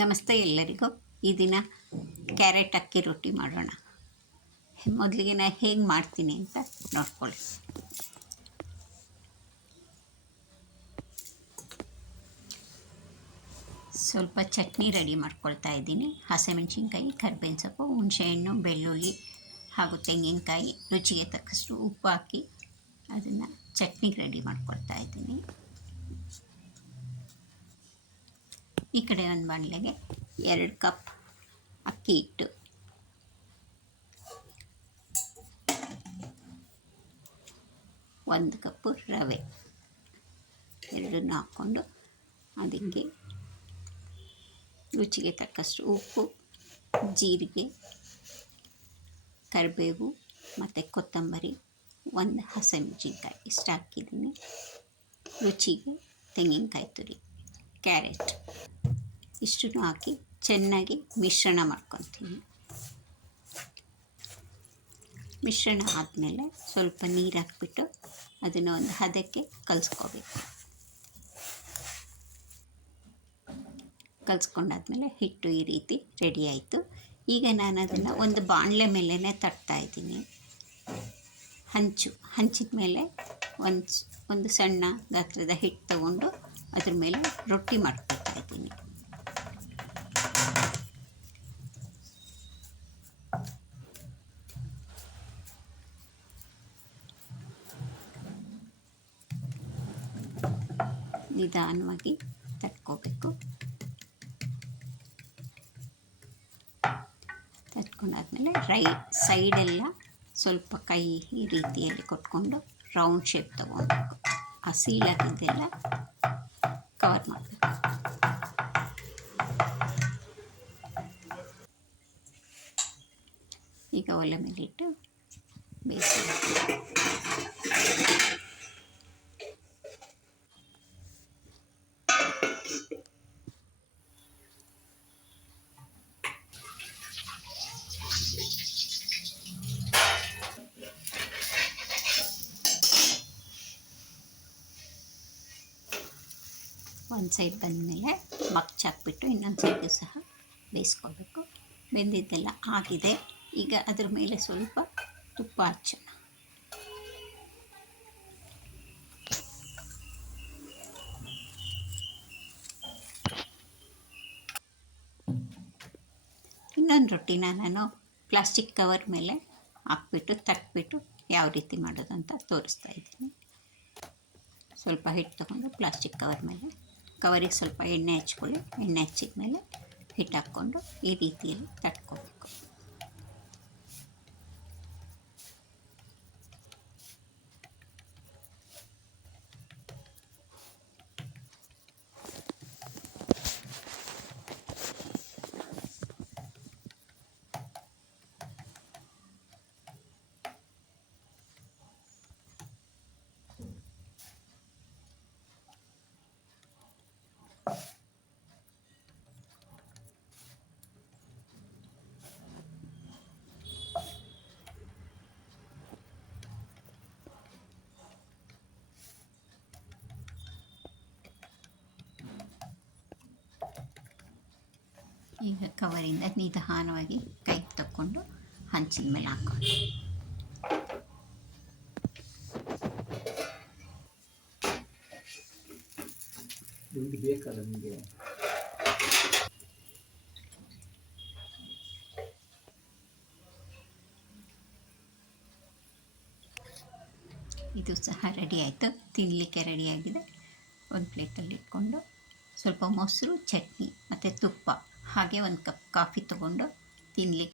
ನಮಸ್ತೆ ಎಲ್ಲರಿಗೂ. ಈ ದಿನ ಕ್ಯಾರೆಟ್ ಅಕ್ಕಿ ರೊಟ್ಟಿ ಮಾಡೋಣ. ಮೊದಲಿಗೆ ನಾನು ಹೇಗೆ ಮಾಡ್ತೀನಿ ಅಂತ ನೋಡ್ಕೊಳ್ಳಿ. ಸ್ವಲ್ಪ ಚಟ್ನಿ ರೆಡಿ ಮಾಡ್ಕೊಳ್ತಾ ಇದ್ದೀನಿ. ಹಸಿಮೆಣಸಿನ್ಕಾಯಿ ಕರ್ಬೇವಿನ ಸೊಪ್ಪು ಹುಣಸೆಹಣ್ಣು, ಬೆಳ್ಳುಳ್ಳಿ ಹಾಗೂ ತೆಂಗಿನಕಾಯಿ, ರುಚಿಗೆ ತಕ್ಕಷ್ಟು ಉಪ್ಪು ಹಾಕಿ ಅದನ್ನು ಚಟ್ನಿ ರೆಡಿ ಮಾಡ್ಕೊಳ್ತಾ ಇದ್ದೀನಿ. ಈ ಕಡೆ ಒಂದು ಬಾಣಲೆಗೆ ಎರಡು ಕಪ್ ಅಕ್ಕಿ ಹಿಟ್ಟು. ಒಂದು ಕಪ್ಪು ರವೆ. ಎರಡನ್ನು ಹಾಕ್ಕೊಂಡು ಅದಕ್ಕೆ ರುಚಿಗೆ ತಕ್ಕಷ್ಟು ಉಪ್ಪು, ಜೀರಿಗೆ, ಕರಿಬೇವು ಮತ್ತು ಕೊತ್ತಂಬರಿ, ಒಂದು ಹಸಿಮೆಣಸಿನ್ಕಾಯಿ. ಇಷ್ಟು ಹಾಕಿದ್ದೀನಿ. ರುಚಿಗೆ ತೆಂಗಿನಕಾಯಿ ತುರಿ, ಕ್ಯಾರೆಟ್. ಇಷ್ಟನ್ನು ಹಾಕಿ ಚೆನ್ನಾಗಿ ಮಿಶ್ರಣ ಮಾಡ್ಕೊತೀನಿ ಮಿಶ್ರಣ ಆದಮೇಲೆ ಸ್ವಲ್ಪ ನೀರು ಹಾಕ್ಬಿಟ್ಟು ಅದನ್ನು ಒಂದು ಹದಕ್ಕೆ ಕಲಿಸ್ಕೋಬೇಕು. ಕಲಿಸ್ಕೊಂಡಾದ್ಮೇಲೆ ಹಿಟ್ಟು ಈ ರೀತಿ ರೆಡಿ ಆಯಿತು. ಈಗ ನಾನು ಅದನ್ನು ಒಂದು ಬಾಣಲೆ ಮೇಲೇ ತಟ್ತಾ ಇದ್ದೀನಿ. ಹಂಚು, ಹಂಚಿದ ಮೇಲೆ ಒಂದು ಒಂದು ಸಣ್ಣ ಗಾತ್ರದ ಹಿಟ್ಟು ತಗೊಂಡು ಅದ್ರ ಮೇಲೆ ರೊಟ್ಟಿ ಮಾಡ್ಕೊಳ್ತಾ ಇದ್ದೀನಿ. ನಿಧಾನವಾಗಿ ತಟ್ಕೋಬೇಕು. ತಟ್ಕೊಂಡಾದ್ಮೇಲೆ ರೈ, ಸೈಡೆಲ್ಲ ಸ್ವಲ್ಪ ಕೈ ಈ ರೀತಿಯಲ್ಲಿ ಕೊಟ್ಕೊಂಡು ರೌಂಡ್ ಶೇಪ್ ತೊಗೊಬೇಕು. ಆ ಕವರ್ ಮಾಡಬೇಕು. ಈಗ ಒಲೆ ಮೇಲಿಟ್ಟು ಬೇಯಿಸಿ ಒಂದು ಸೈಡ್ ಬಂದಮೇಲೆ ಮಗ್ಚ್ ಹಾಕ್ಬಿಟ್ಟು ಇನ್ನೊಂದು ಸೈಡು ಸಹ ಬೇಯಿಸ್ಕೋಬೇಕು ಬೆಂದಿದ್ದೆಲ್ಲ ಆಗಿದೆ. ಈಗ ಅದ್ರ ಮೇಲೆ ಸ್ವಲ್ಪ ತುಪ್ಪ ಹಚ್ಚೋಣ. ಇನ್ನೊಂದು ರೊಟ್ಟಿನ ನಾನು ಪ್ಲಾಸ್ಟಿಕ್ ಕವರ್ ಮೇಲೆ ಹಾಕ್ಬಿಟ್ಟು, ತಟ್ಬಿಟ್ಟು ಯಾವ ರೀತಿ ಮಾಡೋದು ಅಂತ ತೋರಿಸ್ತಾ ಇದ್ದೀನಿ. ಸ್ವಲ್ಪ ಹಿಟ್ಟು ತೊಗೊಂಡು ಪ್ಲಾಸ್ಟಿಕ್ ಕವರ್ ಮೇಲೆ ಕವರಿಗೆ ಸ್ವಲ್ಪ ಎಣ್ಣೆ ಹಚ್ಕೊಳ್ಳಿ. ಎಣ್ಣೆ ಹಚ್ಚಿದ ಮೇಲೆ ಹಿಟ್ಟು ಹಾಕ್ಕೊಂಡು ಈ ರೀತಿಯಲ್ಲಿ ತಟ್ಕೋಬೇಕು ಈಗ ಕವರಿಂದ ನಿಧಾನವಾಗಿ ಕೈ ತಕ್ಕೊಂಡು ಹಂಚಿನ ಮೇಲೆ ಹಾಕೊಂಡು ಬೇಕಲ್ಲ ನಿಮಗೆ. ಇದು ಸಹ ರೆಡಿ ಆಯಿತು. ತಿನ್ನಲಿಕ್ಕೆ ರೆಡಿಯಾಗಿದೆ ಒಂದು ಪ್ಲೇಟಲ್ಲಿ ಇಟ್ಕೊಂಡು ಸ್ವಲ್ಪ ಮೊಸರು ಚಟ್ನಿ ಮತ್ತು ತುಪ್ಪ. ಹಾಗೆ ಒಂದು ಕಪ್ ಕಾಫಿ ತಗೊಂಡು ತಿನ್ನಲಿಕ್ಕೆ